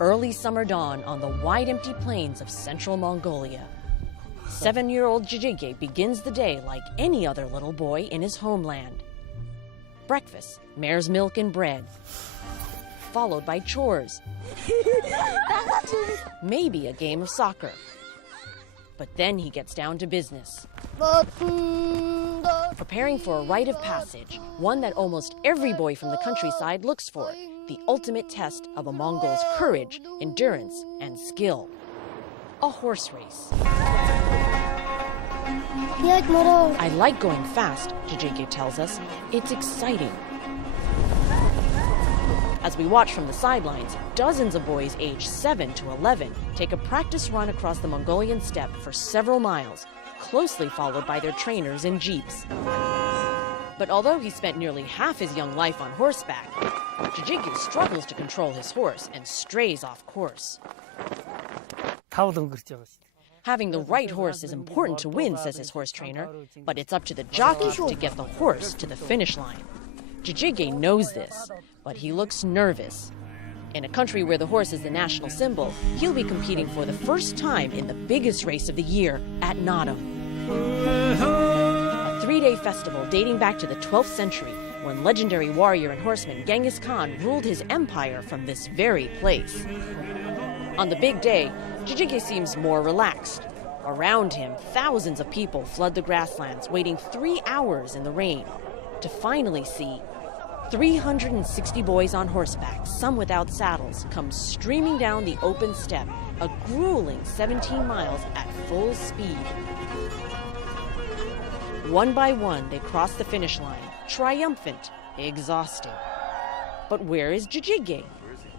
Early summer dawn on the wide empty plains of central Mongolia. 7-year-old Jijige begins the day like any other little boy in his homeland. Breakfast, mare's milk and bread, followed by chores, maybe a game of soccer. But then he gets down to business, preparing for a rite of passage, one that almost every boy from the countryside looks for, the ultimate test of a Mongol's courage, endurance, and skill. A horse race. I like going fast, Jijige tells us. It's exciting. As we watch from the sidelines, dozens of boys aged 7 to 11 take a practice run across the Mongolian steppe for several miles, closely followed by their trainers in jeeps. But although he spent nearly half his young life on horseback, Jijige struggles to control his horse and strays off course. Having the right horse is important to win, says his horse trainer, but it's up to the jockey to get the horse to the finish line. Jijige knows this, but he looks nervous. In a country where the horse is the national symbol, he'll be competing for the first time in the biggest race of the year at Naadam. A 3-day festival dating back to the 12th century, when legendary warrior and horseman Genghis Khan ruled his empire from this very place. On the big day, Jijige seems more relaxed. Around him, thousands of people flood the grasslands, waiting 3 hours in the rain to finally see 360 boys on horseback, some without saddles, come streaming down the open steppe, a grueling 17 miles at full speed. One by one, they cross the finish line, triumphant, exhausted. But where is Jijige?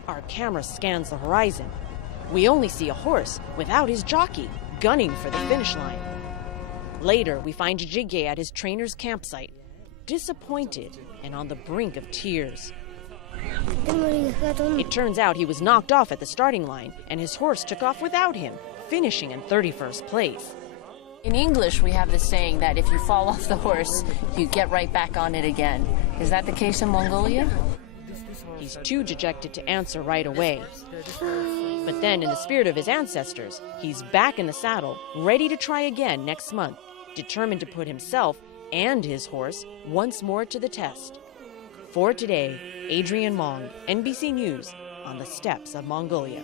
Our camera scans the horizon. We only see a horse without his jockey, gunning for the finish line. Later, we find Jijige at his trainer's campsite, disappointed and on the brink of tears. It turns out he was knocked off at the starting line, and his horse took off without him, finishing in 31st place. In English, we have this saying that if you fall off the horse, you get right back on it again. Is that the case in Mongolia? He's too dejected to answer right away. But then, in the spirit of his ancestors, he's back in the saddle, ready to try again next month, determined to put himself and his horse once more to the test. For today, Adrian Mong, NBC News, on the steppes of Mongolia.